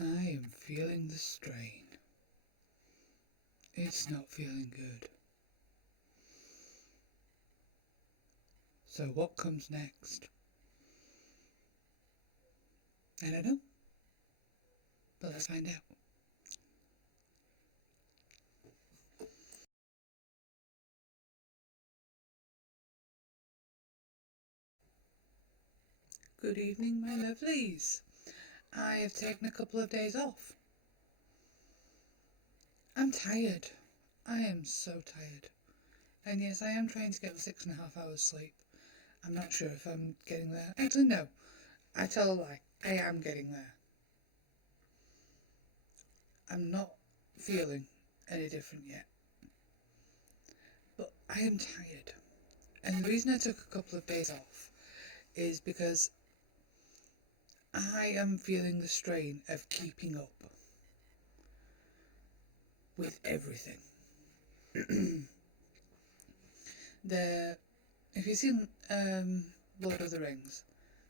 I am feeling the strain. It's not feeling good. So what comes next? I don't know, but let's find out. Good evening, my lovelies. I have taken a couple of days off. I'm tired. I am so tired. And yes, I am trying to get 6.5 hours sleep. I'm not sure if I'm getting there. Actually, no. I tell a lie. I am getting there. I'm not feeling any different yet. But I am tired. And the reason I took a couple of days off is because I am feeling the strain of keeping up with everything. If you've seen Lord of the Rings,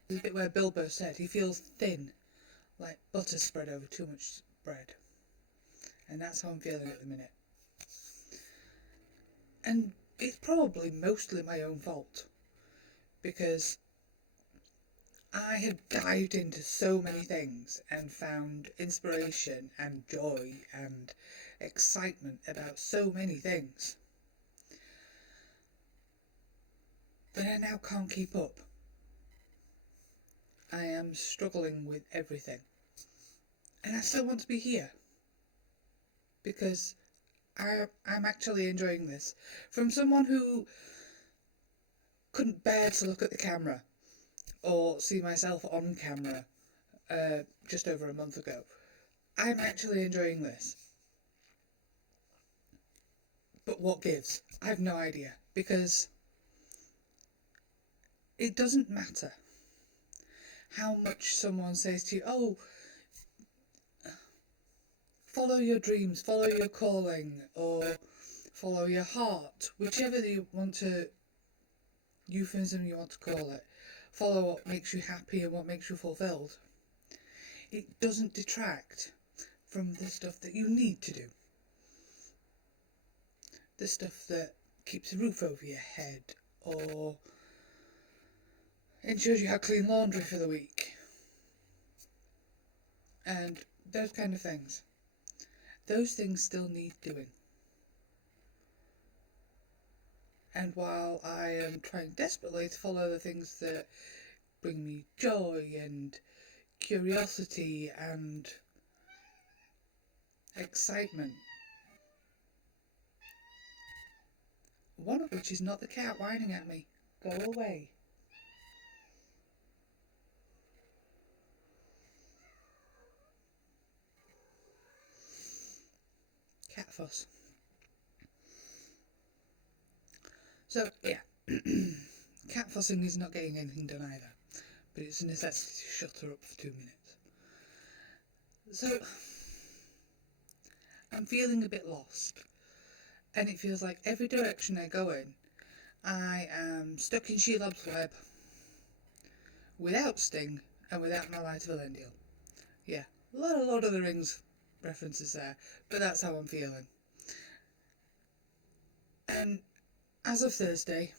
there's a bit where Bilbo said he feels thin, like butter spread over too much bread. And that's how I'm feeling at the minute. And it's probably mostly my own fault, because I had dived into so many things and found inspiration and joy and excitement about so many things. But I now can't keep up. I am struggling with everything. And I still want to be here, because I'm actually enjoying this. From someone who couldn't bear to look at the camera or see myself on camera just over a month ago, I'm actually enjoying this. But what gives? I have no idea, because it doesn't matter how much someone says to you, oh, follow your dreams, follow your calling, or follow your heart, whichever you want to, euphemism you want to call it. Follow what makes you happy and what makes you fulfilled. It doesn't detract from the stuff that you need to do. The stuff that keeps a roof over your head, or ensures you have clean laundry for the week, and those kind of things. Those things still need doing. And while I am trying desperately to follow the things that bring me joy and curiosity and excitement, one of which is not the cat whining at me. Go away. Cat fuss. So, yeah. Cat fussing is not getting anything done either, but it's a necessity to shut her up for 2 minutes. So, I'm feeling a bit lost, and it feels like every direction I go in, I am stuck in Shelob's web, without Sting and without my Light of Elendil. Yeah, a lot of Lord of the Rings references there, but that's how I'm feeling. And as of Thursday,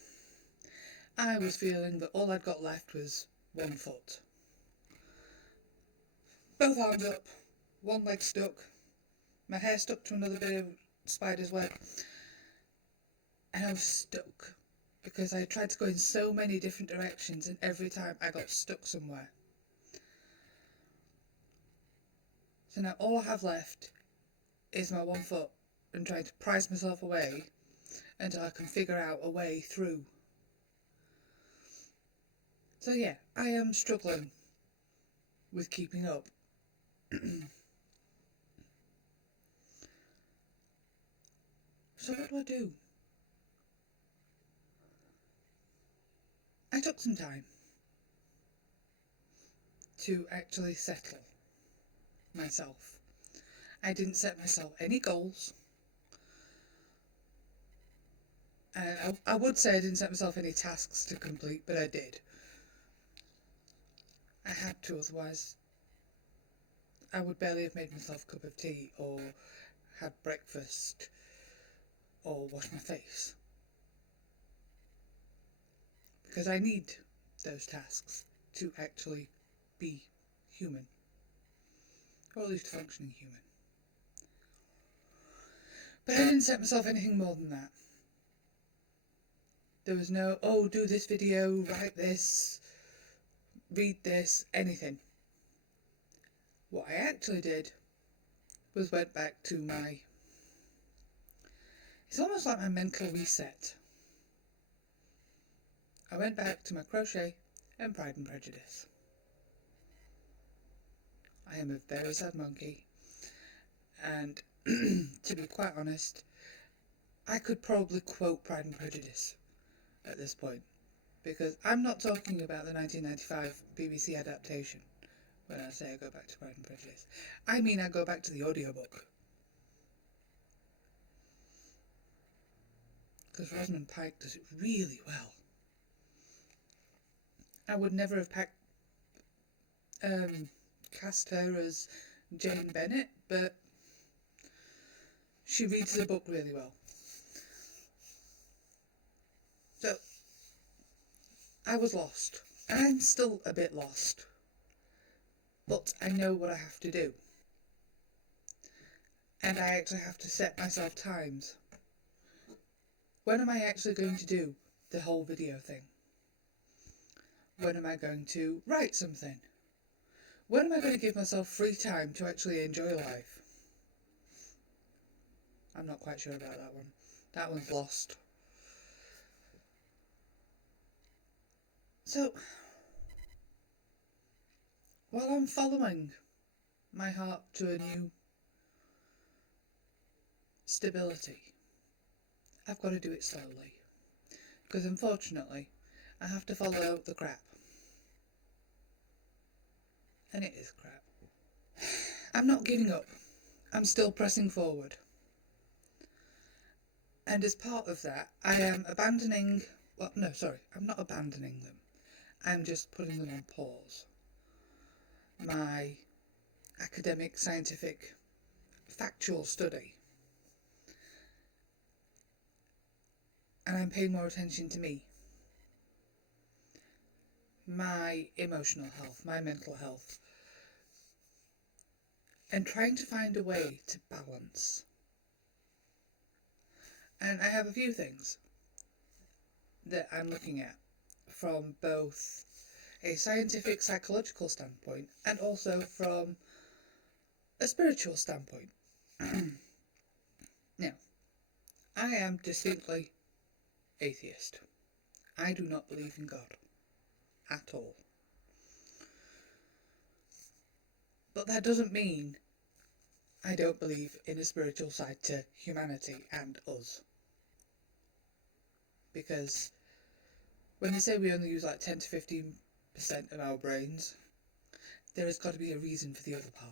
I was feeling that all I'd got left was one foot. Both arms up, one leg stuck, my hair stuck to another bit of spider's web, and I was stuck because I tried to go in so many different directions, and every time I got stuck somewhere. So now all I have left is my one foot and trying to prise myself away until I can figure out a way through. So yeah, I am struggling with keeping up. So what do I do? I took some time to actually settle myself. I didn't set myself any goals. And I would say I didn't set myself any tasks to complete, but I did. I had to, otherwise I would barely have made myself a cup of tea or had breakfast or washed my face. Because I need those tasks to actually be human. Or at least functioning human. But I didn't set myself anything more than that. There was no, oh, do this video, write this, read this, anything. What I actually did was went back to my... It's almost like my mental reset. I went back to my crochet and Pride and Prejudice. I am a very sad monkey, and to be quite honest, I could probably quote Pride and Prejudice at this point, because I'm not talking about the 1995 BBC adaptation when I say I go back to Pride and Prejudice. I mean I go back to the audiobook. Because Rosamund Pike does it really well. I would never have cast her as Jane Bennet, but she reads the book really well. So, I was lost. And I'm still a bit lost. But I know what I have to do. And I actually have to set myself times. When am I actually going to do the whole video thing? When am I going to write something? When am I going to give myself free time to actually enjoy life? I'm not quite sure about that one. That one's lost. So, while I'm following my heart to a new stability, I've got to do it slowly. Because unfortunately, I have to follow the crap. And it is crap. I'm not giving up. I'm still pressing forward. And as part of that, I am abandoning... Well, no, sorry. I'm not abandoning them. I'm just putting them on pause. My academic, scientific, factual study. And I'm paying more attention to me. My emotional health, my mental health. And trying to find a way to balance. And I have a few things that I'm looking at from both a scientific, psychological standpoint and also from a spiritual standpoint. Now, I am distinctly atheist. I do not believe in God at all. But that doesn't mean I don't believe in a spiritual side to humanity and us. Because when they say we only use like 10 to 15% of our brains, there has got to be a reason for the other part.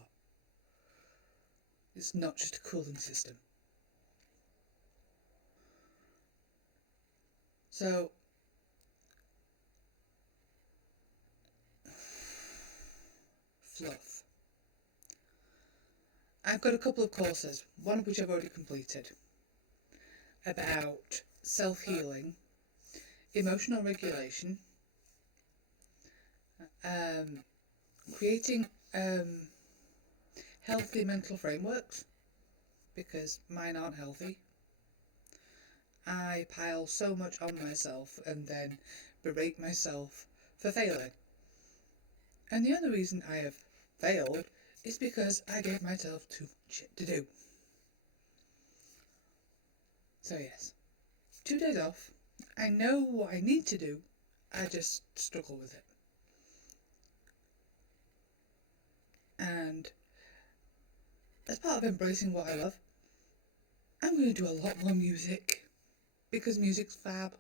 It's not just a cooling system. So, fluff. I've got a couple of courses, one of which I've already completed, about self-healing, emotional regulation, creating healthy mental frameworks, because mine aren't healthy. I pile so much on myself and then berate myself for failing. And the other reason I have failed is because I gave myself too much shit to do. So yes, 2 days off. I know what I need to do, I just struggle with it. And as part of embracing what I love, I'm going to do a lot more music, because music's fab.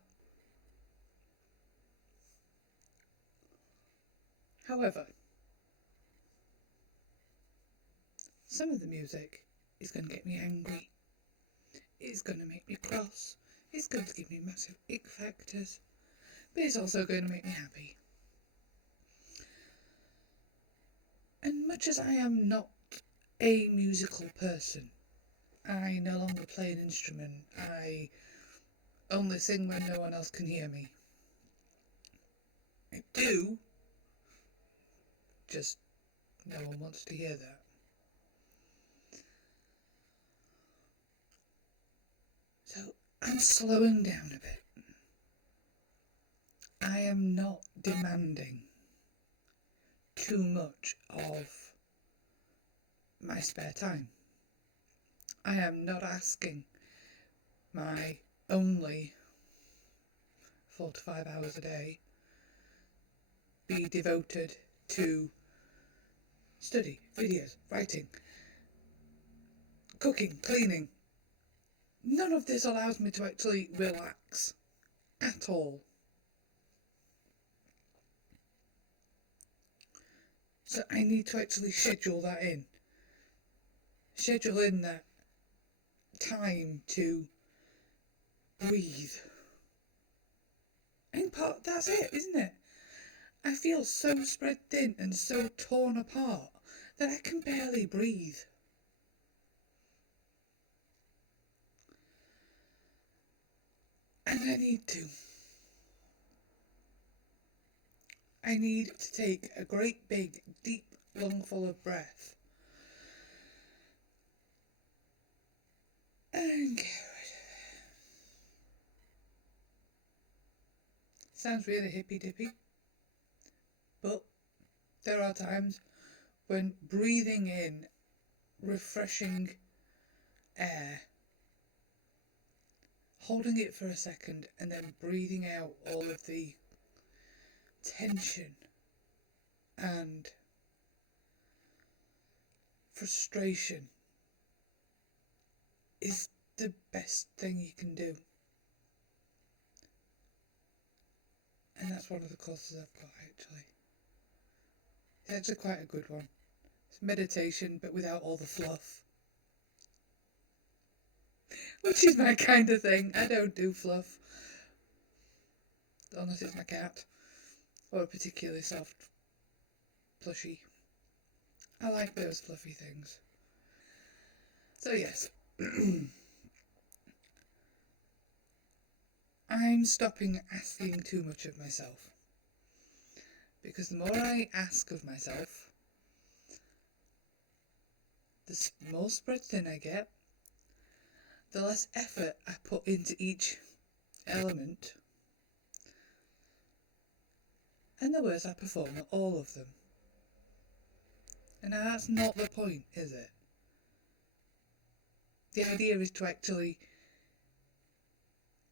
However, some of the music is going to get me angry. It's going to make me cross. It's going to give me massive ick factors. But it's also going to make me happy. And much as I am not a musical person. I no longer play an instrument. I only sing when no one else can hear me. I do, just no one wants to hear that. So I'm slowing down a bit. I am not demanding too much of my spare time. I am not asking my only 4 to 5 hours a day be devoted to study, videos, writing, cooking, cleaning. None of this allows me to actually relax at all. So I need to actually schedule that in. Schedule in that time to breathe. In part, that's it, isn't it? I feel so spread thin and so torn apart that I can barely breathe. And I need to. I need to take a great big, deep lungful of breath and get rid of it. Sounds really hippy-dippy, but there are times when breathing in refreshing air, holding it for a second and then breathing out all of the tension and frustration is the best thing you can do. And that's one of the courses I've got, actually. It's actually quite a good one. It's meditation, but without all the fluff. Which is my kind of thing. I don't do fluff. Unless it's my cat. Or a particularly soft plushie. I like those fluffy things. So yes. I'm stopping asking too much of myself. Because the more I ask of myself, the more spread thin I get, the less effort I put into each element, and the worse I perform at all of them. And now that's not the point, is it? The idea is to actually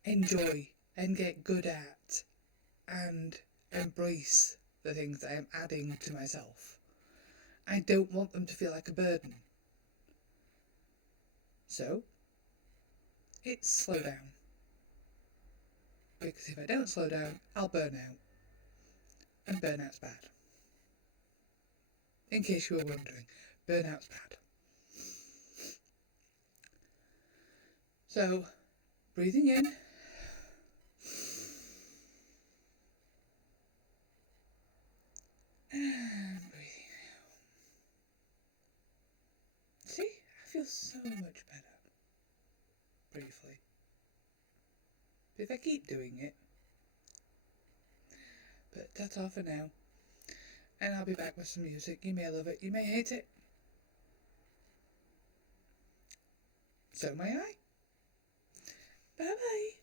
enjoy and get good at and embrace the things that I'm adding to myself. I don't want them to feel like a burden. So, it's slow down. Because if I don't slow down, I'll burn out. And burnout's bad. In case you were wondering, burnout's bad. So, breathing in. And breathing out. See? I feel so much better. Briefly. But if I keep doing it. But ta-ta for now. And I'll be back with some music. You may love it, you may hate it. So may I. Bye bye.